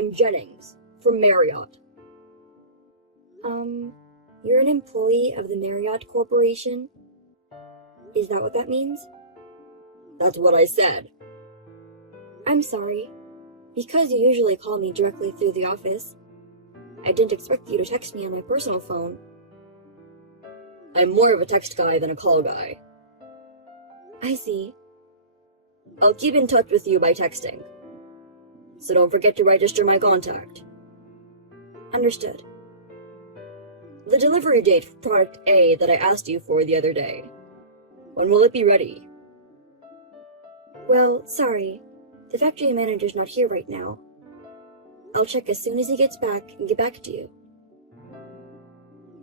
I'm Jennings, from Marriott. You're an employee of the Marriott Corporation? Is that what that means? That's what I said. I'm sorry. Because you usually call me directly through the office, I didn't expect you to text me on my personal phone. I'm more of a text guy than a call guy. I see. I'll keep in touch with you by texting. So don't forget to register my contact. Understood. The delivery date for product A that I asked you for the other day. When will it be ready? Well, sorry. The factory manager's not here right now. I'll check as soon as he gets back and get back to you.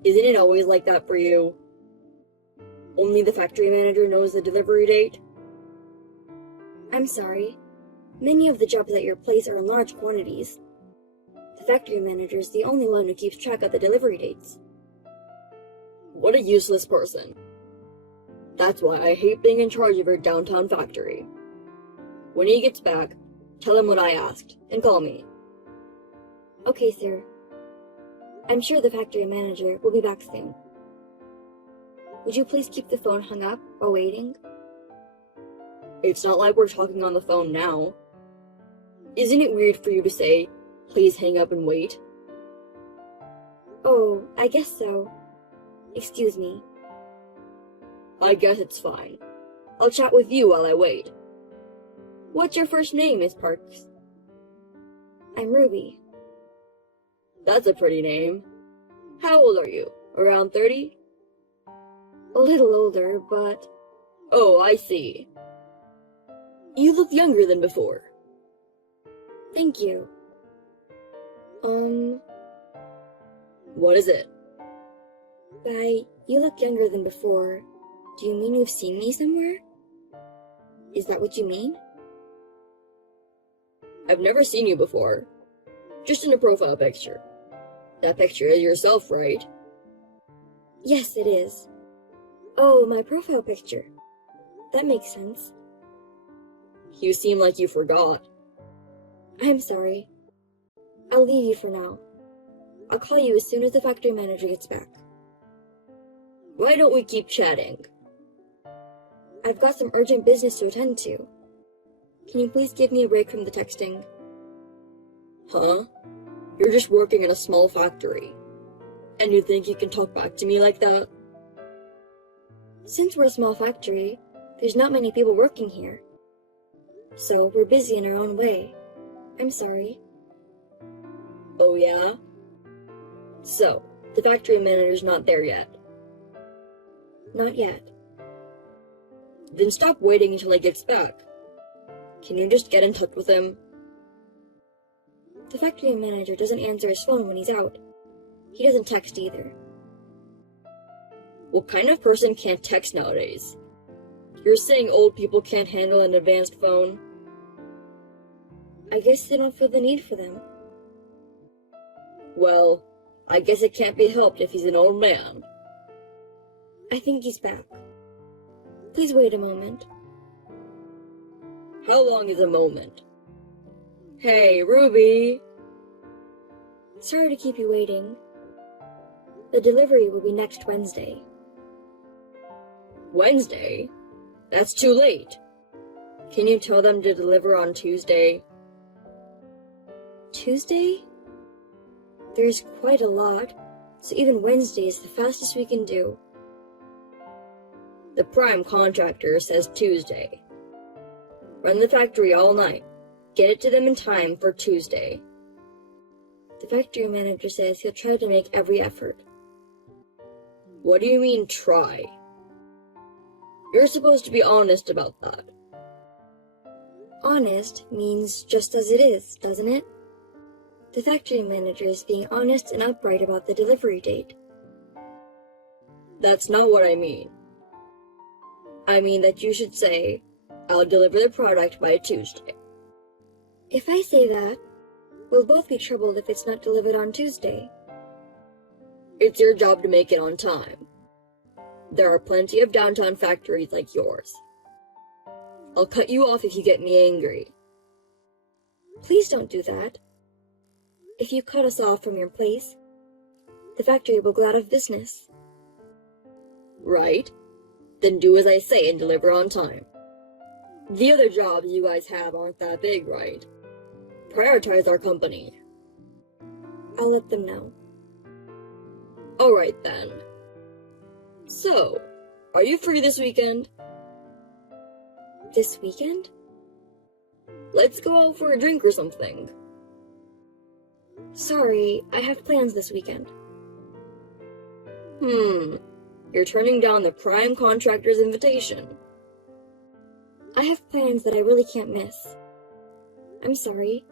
Isn't it always like that for you? Only the factory manager knows the delivery date? I'm sorry. Many of the jobs at your place are in large quantities. The factory manager's the only one who keeps track of the delivery dates. What a useless person. That's why I hate being in charge of your downtown factory. When he gets back, tell him what I asked, and call me. Okay, sir. I'm sure the factory manager will be back soon. Would you please keep the phone hung up while waiting? It's not like we're talking on the phone now. Isn't it weird for you to say, please hang up and wait? Oh, I guess so. Excuse me. I guess it's fine. I'll chat with you while I wait. What's your first name, Miss Parks? I'm Ruby. That's a pretty name. How old are you? Around 30? A little older, but... Oh, I see. You look younger than before. Thank you. What is it? By you look younger than before, do you mean you've seen me somewhere? Is that what you mean? I've never seen you before. Just in a profile picture. That picture is yourself, right? Yes, it is. Oh, my profile picture. That makes sense. You seem like you forgot. I'm sorry. I'll leave you for now. I'll call you as soon as the factory manager gets back. Why don't we keep chatting? I've got some urgent business to attend to. Can you please give me a break from the texting? Huh? You're just working in a small factory. And you think you can talk back to me like that? Since we're a small factory, there's not many people working here. So we're busy in our own way. I'm sorry. Oh yeah? So, the factory manager's not there yet? Not yet. Then stop waiting until he gets back. Can you just get in touch with him? The factory manager doesn't answer his phone when he's out. He doesn't text either. What kind of person can't text nowadays? You're saying old people can't handle an advanced phone? I guess they don't feel the need for them. Well, I guess it can't be helped if he's an old man. I think he's back. Please wait a moment. How long is a moment? Hey, Ruby! Sorry to keep you waiting. The delivery will be next Wednesday. Wednesday? That's too late. Can you tell them to deliver on Tuesday? Tuesday? There's quite a lot, so even Wednesday is the fastest we can do. The prime contractor says Tuesday. Run the factory all night. Get it to them in time for Tuesday. The factory manager says he'll try to make every effort. What do you mean, try? You're supposed to be honest about that. Honest means just as it is, doesn't it? The factory manager is being honest and upright about the delivery date. That's not what I mean. I mean that you should say, I'll deliver the product by Tuesday. If I say that, we'll both be troubled if it's not delivered on Tuesday. It's your job to make it on time. There are plenty of downtown factories like yours. I'll cut you off if you get me angry. Please don't do that. If you cut us off from your place, the factory will go out of business. Right? Then do as I say and deliver on time. The other jobs you guys have aren't that big, right? Prioritize our company. I'll let them know. Alright then. So, are you free this weekend? This weekend? Let's go out for a drink or something. Sorry, I have plans this weekend. You're turning down the prime contractor's invitation. I have plans that I really can't miss. I'm sorry.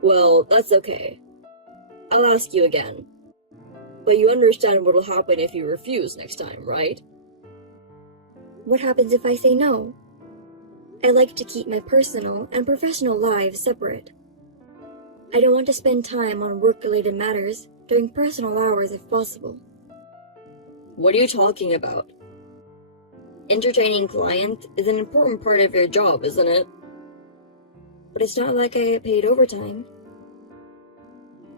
Well, that's okay. I'll ask you again. But you understand what'll happen if you refuse next time, right? What happens if I say no? I like to keep my personal and professional lives separate. I don't want to spend time on work-related matters during personal hours if possible. What are you talking about? Entertaining clients is an important part of your job, isn't it? But it's not like I get paid overtime.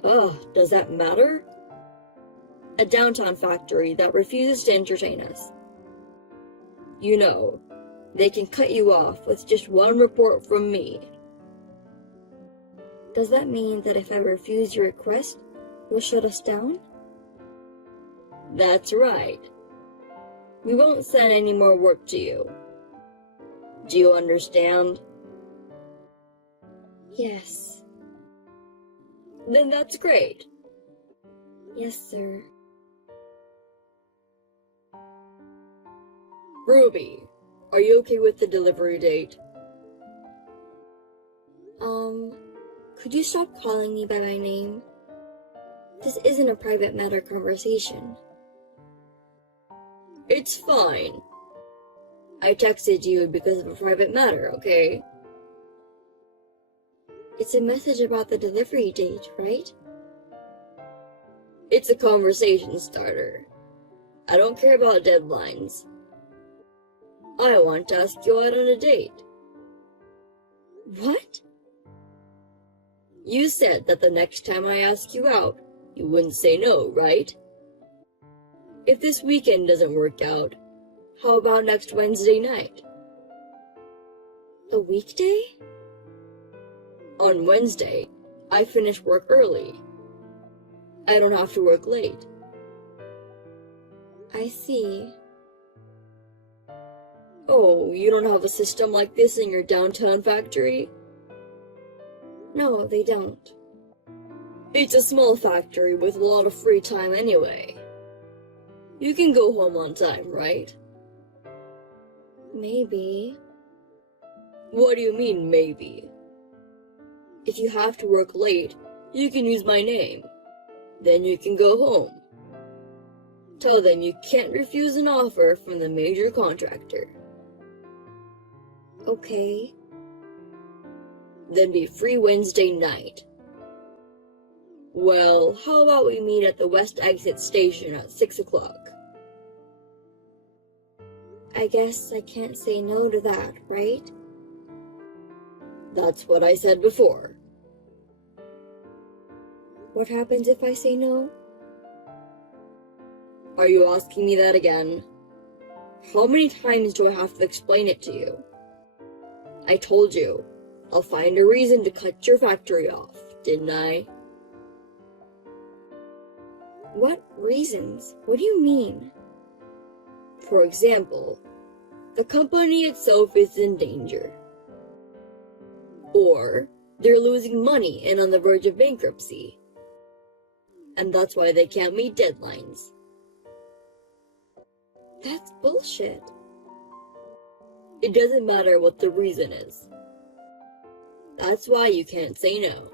Does that matter? A downtown factory that refuses to entertain us. You know, they can cut you off with just one report from me. Does that mean that if I refuse your request, you'll shut us down? That's right. We won't send any more work to you. Do you understand? Yes. Then that's great. Yes, sir. Ruby, are you okay with the delivery date? Could you stop calling me by my name? This isn't a private matter conversation. It's fine. I texted you because of a private matter, okay? It's a message about the delivery date, right? It's a conversation starter. I don't care about deadlines. I want to ask you out on a date. What? You said that the next time I ask you out, you wouldn't say no, right? If this weekend doesn't work out, how about next Wednesday night? A weekday? On Wednesday, I finish work early. I don't have to work late. I see. Oh, you don't have a system like this in your downtown factory? No, they don't. It's a small factory with a lot of free time anyway. You can go home on time, right? Maybe. What do you mean, maybe? If you have to work late, you can use my name. Then you can go home. Tell them you can't refuse an offer from the major contractor. Okay. Then be free Wednesday night. Well, how about we meet at the West Exit Station at 6 o'clock? I guess I can't say no to that, right? That's what I said before. What happens if I say no? Are you asking me that again? How many times do I have to explain it to you? I told you, I'll find a reason to cut your factory off, didn't I? What reasons? What do you mean? For example, the company itself is in danger. Or they're losing money and on the verge of bankruptcy. And that's why they can't meet deadlines. That's bullshit. It doesn't matter what the reason is. That's why you can't say no.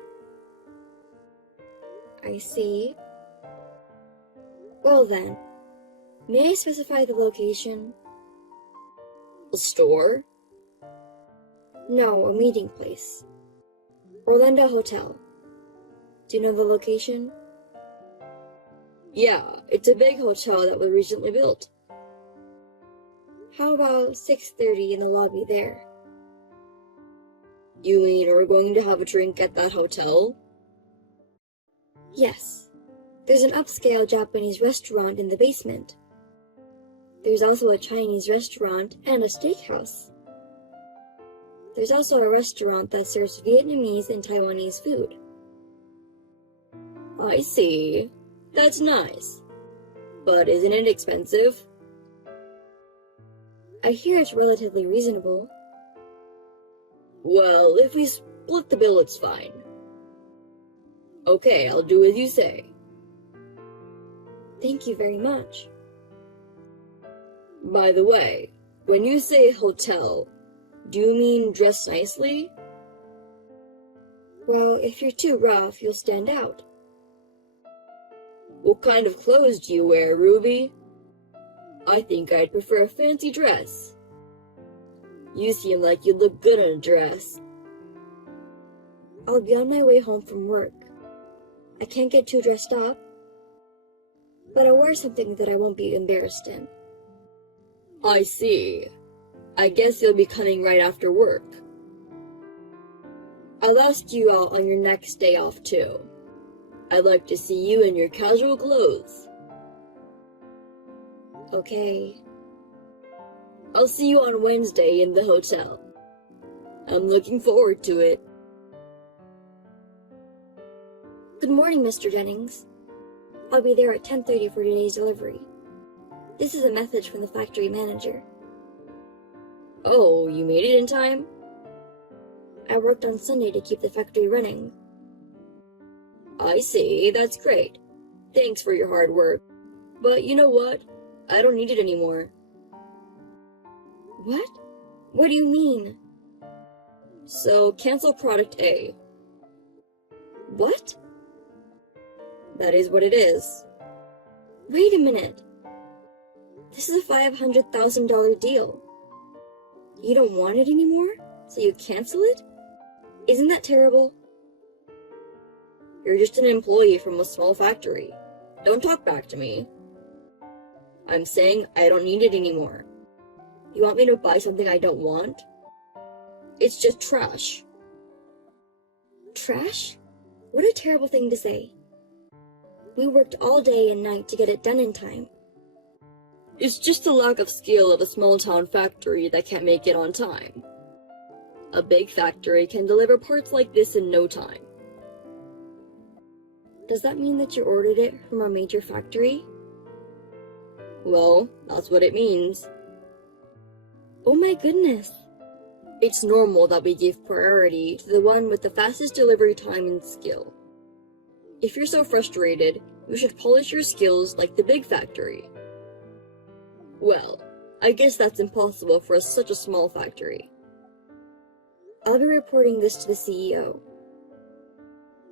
I see. Well then, may I specify the location? A store? No, a meeting place. Orlando Hotel. Do you know the location? Yeah, it's a big hotel that was recently built. How about 6:30 in the lobby there? You mean we're going to have a drink at that hotel? Yes. There's an upscale Japanese restaurant in the basement. There's also a Chinese restaurant and a steakhouse. There's also a restaurant that serves Vietnamese and Taiwanese food. I see. That's nice. But isn't it expensive? I hear it's relatively reasonable. Well, if we split the bill, it's fine. Okay, I'll do as you say. Thank you very much. By the way, when you say hotel, do you mean dress nicely? Well, if you're too rough, you'll stand out. What kind of clothes do you wear, Ruby? I think I'd prefer a fancy dress. You seem like you'd look good in a dress. I'll be on my way home from work. I can't get too dressed up, but I'll wear something that I won't be embarrassed in. I see. I guess you'll be coming right after work. I'll ask you out on your next day off, too. I'd like to see you in your casual clothes. Okay. I'll see you on Wednesday in the hotel. I'm looking forward to it. Good morning, Mr. Jennings. I'll be there at 10:30 for today's delivery. This is a message from the factory manager. Oh, you made it in time? I worked on Sunday to keep the factory running. I see, that's great. Thanks for your hard work. But you know what? I don't need it anymore. What? What do you mean? So, cancel product A. What? That is what it is. Wait a minute. This is a $500,000 deal. You don't want it anymore, so you cancel it? Isn't that terrible? You're just an employee from a small factory. Don't talk back to me. I'm saying I don't need it anymore. You want me to buy something I don't want? It's just trash. Trash? What a terrible thing to say. We worked all day and night to get it done in time. It's just a lack of skill of a small-town factory that can't make it on time. A big factory can deliver parts like this in no time. Does that mean that you ordered it from a major factory? Well, that's what it means. Oh my goodness. It's normal that we give priority to the one with the fastest delivery time and skill. If you're so frustrated, you should polish your skills like the big factory. Well, I guess that's impossible for such a small factory. I'll be reporting this to the CEO.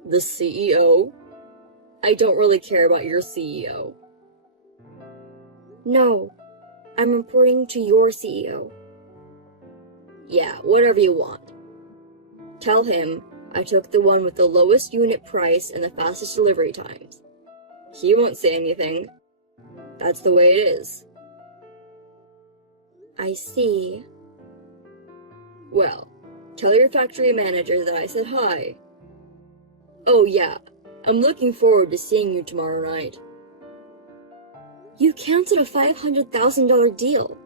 The CEO? I don't really care about your CEO. No, I'm reporting to your CEO. Yeah, whatever you want. Tell him I took the one with the lowest unit price and the fastest delivery times. He won't say anything. That's the way it is. I see. Well, tell your factory manager that I said hi. Oh yeah, I'm looking forward to seeing you tomorrow night. You canceled a $500,000 deal.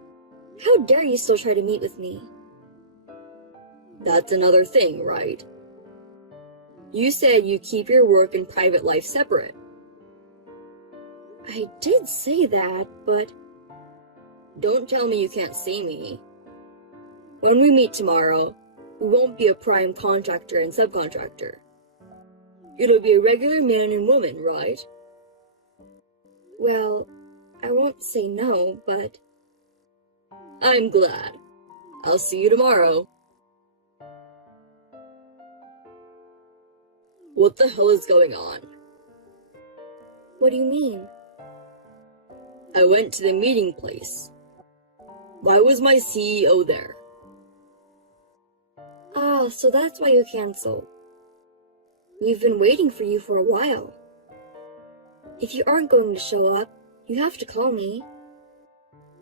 How dare you still try to meet with me? That's another thing, right? You said you keep your work and private life separate. I did say that, but... Don't tell me you can't see me. When we meet tomorrow, we won't be a prime contractor and subcontractor. It'll be a regular man and woman, right? Well, I won't say no, but... I'm glad. I'll see you tomorrow. What the hell is going on? What do you mean? I went to the meeting place. Why was my CEO there? Ah, so that's why you canceled. We've been waiting for you for a while. If you aren't going to show up, you have to call me.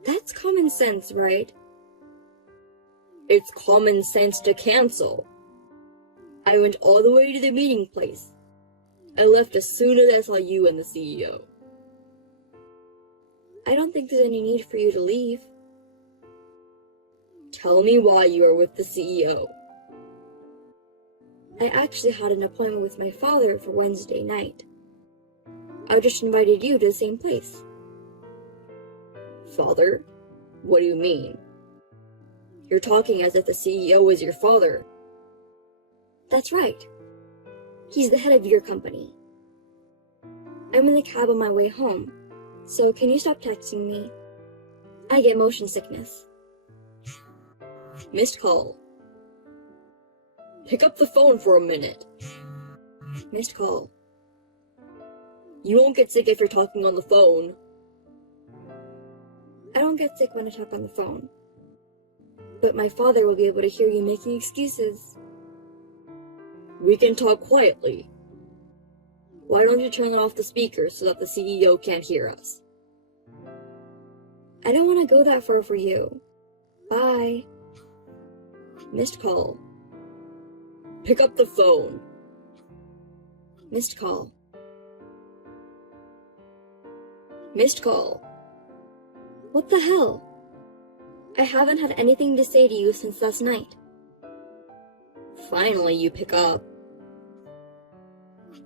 That's common sense, right? It's common sense to cancel. I went all the way to the meeting place. I left as soon as I saw you and the CEO. I don't think there's any need for you to leave. Tell me why you are with the CEO. I actually had an appointment with my father for Wednesday night. I just invited you to the same place. Father? What do you mean? You're talking as if the CEO is your father. That's right. He's the head of your company. I'm in the cab on my way home, so can you stop texting me? I get motion sickness. Missed call. Pick up the phone for a minute. Missed call. You won't get sick if you're talking on the phone. I don't get sick when I talk on the phone. But my father will be able to hear you making excuses. We can talk quietly. Why don't you turn off the speaker so that the CEO can't hear us? I don't want to go that far for you. Bye. Missed call. Pick up the phone. Missed call. Missed call. What the hell? I haven't had anything to say to you since last night. Finally, you pick up.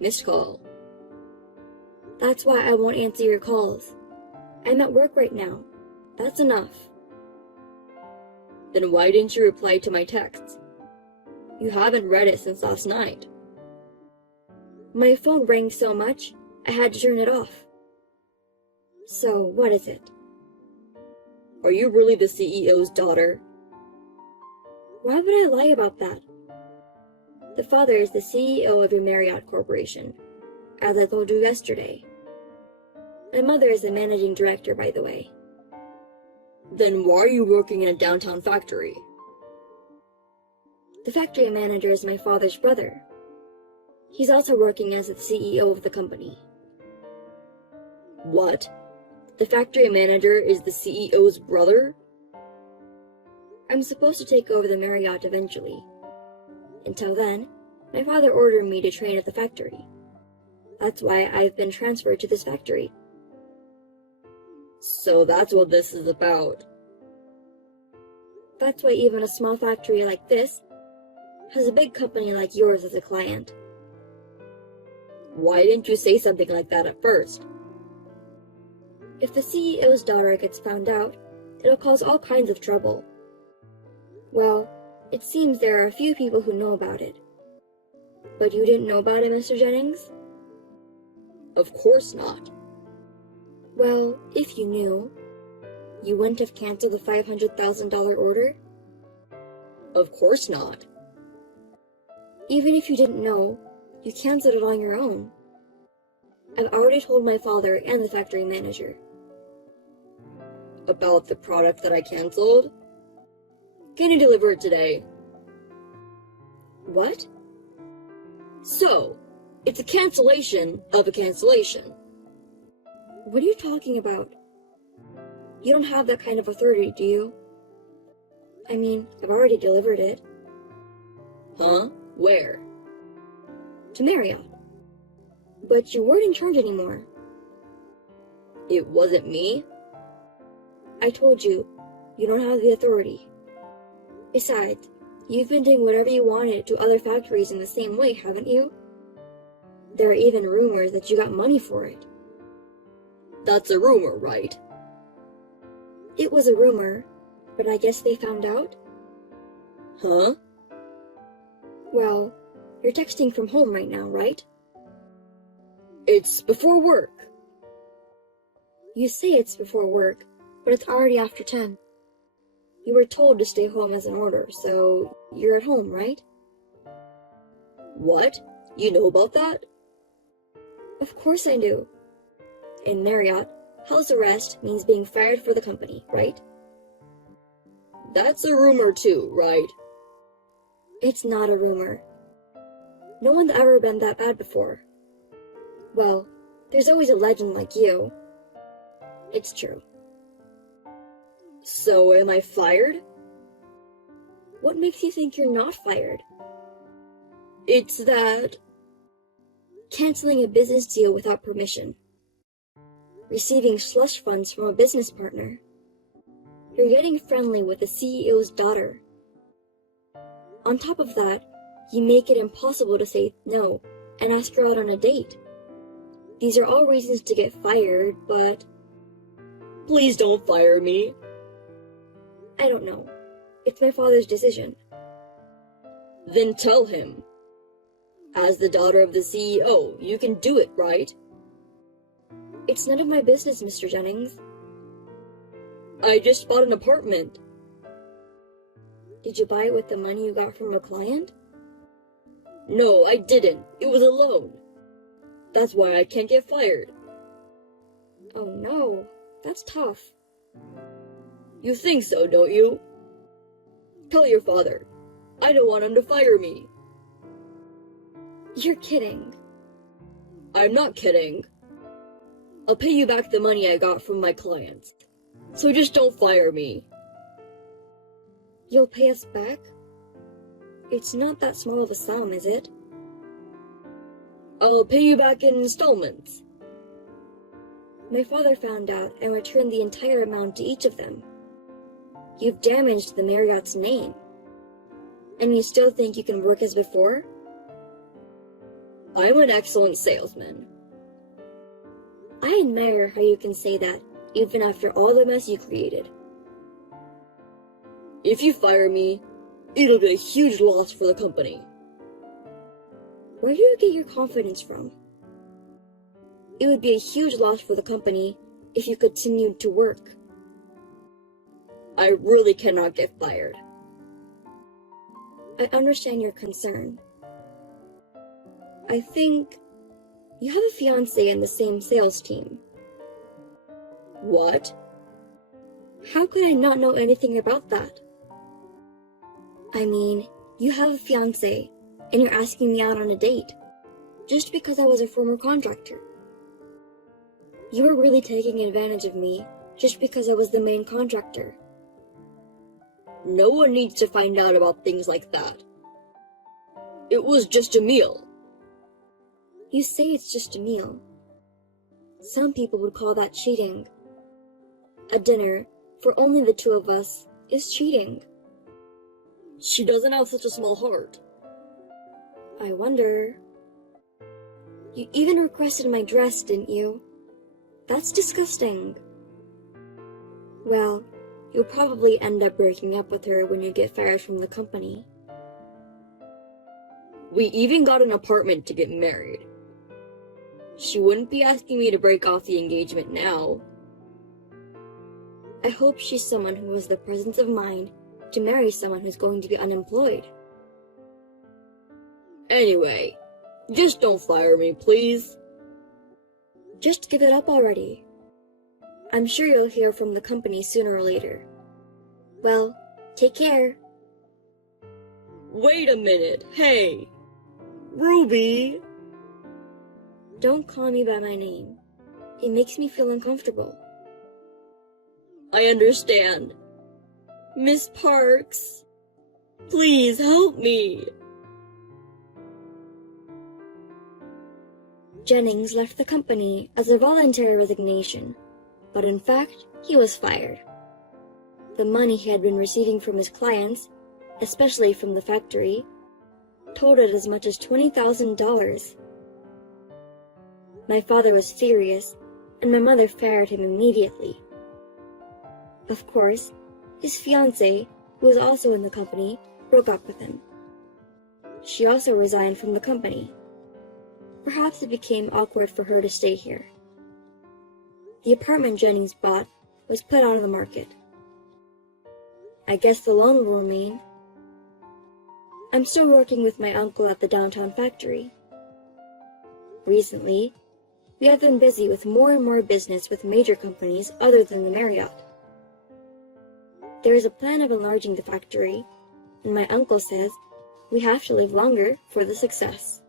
Missed call. That's why I won't answer your calls. I'm at work right now. That's enough. Then why didn't you reply to my texts? You haven't read it since last night. My phone rang so much, I had to turn it off. So, what is it? Are you really the CEO's daughter? Why would I lie about that? The father is the CEO of your Marriott Corporation, as I told you yesterday. My mother is the managing director, by the way. Then why are you working in a downtown factory? The factory manager is my father's brother. He's also working as the CEO of the company. What? The factory manager is the CEO's brother? I'm supposed to take over the Marriott eventually. Until then, my father ordered me to train at the factory. That's why I've been transferred to this factory. So that's what this is about. That's why even a small factory like this has a big company like yours as a client. Why didn't you say something like that at first? If the CEO's daughter gets found out, it'll cause all kinds of trouble. Well, it seems there are a few people who know about it. But you didn't know about it, Mr. Jennings? Of course not. Well, if you knew, you wouldn't have canceled the $500,000 order? Of course not. Even if you didn't know, you canceled it on your own. I've already told my father and the factory manager. About the product that I canceled? Can you deliver it today? What? So, it's a cancellation of a cancellation. What are you talking about? You don't have that kind of authority, do you? I mean, I've already delivered it. Huh? Where? To Marriott. But you weren't in charge anymore. It wasn't me? I told you, you don't have the authority. Besides, you've been doing whatever you wanted to other factories in the same way, haven't you? There are even rumors that you got money for it. That's a rumor, right? It was a rumor, but I guess they found out? Huh? Well, you're texting from home right now, right? It's before work. You say it's before work, but it's already after 10. You were told to stay home as an order, so you're at home, right? What? You know about that? Of course I do. In Marriott, house arrest means being fired for the company, right? That's a rumor too, right? It's not a rumor. No one's ever been that bad before. Well, there's always a legend like you. It's true. So am I fired? What makes you think you're not fired? It's that... canceling a business deal without permission, receiving slush funds from a business partner. You're getting friendly with the CEO's daughter. On top of that, you make it impossible to say no and ask her out on a date. These are all reasons to get fired, but Please don't fire me. I don't know. It's my father's decision. Then tell him. As the daughter of the CEO, you can do it, right? It's none of my business, Mr. Jennings. I just bought an apartment. Did you buy it with the money you got from a client? No, I didn't. It was a loan. That's why I can't get fired. Oh no, that's tough. You think so, don't you? Tell your father. I don't want him to fire me. You're kidding. I'm not kidding. I'll pay you back the money I got from my clients. So just don't fire me. You'll pay us back? It's not that small of a sum, is it? I'll pay you back in installments. My father found out and returned the entire amount to each of them. You've damaged the Marriott's name. And you still think you can work as before? I'm an excellent salesman. I admire how you can say that, even after all the mess you created. If you fire me, it'll be a huge loss for the company. Where do you get your confidence from? It would be a huge loss for the company if you continued to work. I really cannot get fired. I understand your concern. I think you have a fiancé in the same sales team. What? How could I not know anything about that? I mean, you have a fiancé, and you're asking me out on a date, just because I was a former contractor. You were really taking advantage of me, just because I was the main contractor. No one needs to find out about things like that. It was just a meal. You say it's just a meal. Some people would call that cheating. A dinner, for only the two of us, is cheating. She doesn't have such a small heart. I wonder. You even requested my dress, didn't you? That's disgusting. Well, you'll probably end up breaking up with her when you get fired from the company. We even got an apartment to get married. She wouldn't be asking me to break off the engagement now. I hope she's someone who has the presence of mind to marry someone who's going to be unemployed. Anyway, just don't fire me, please. Just give it up already. I'm sure you'll hear from the company sooner or later. Well, take care. Wait a minute, hey! Ruby! Don't call me by my name. It makes me feel uncomfortable. I understand. Miss Parks, please help me. Jennings left the company as a voluntary resignation, but in fact, he was fired. The money he had been receiving from his clients, especially from the factory, totaled as much as $20,000. My father was furious, and my mother fired him immediately. Of course, his fiancée, who was also in the company, broke up with him. She also resigned from the company. Perhaps it became awkward for her to stay here. The apartment Jennings bought was put out of the market. I guess the loan will remain. I'm still working with my uncle at the downtown factory. Recently, we have been busy with more and more business with major companies other than the Marriott. There is a plan of enlarging the factory, and my uncle says we have to live longer for the success.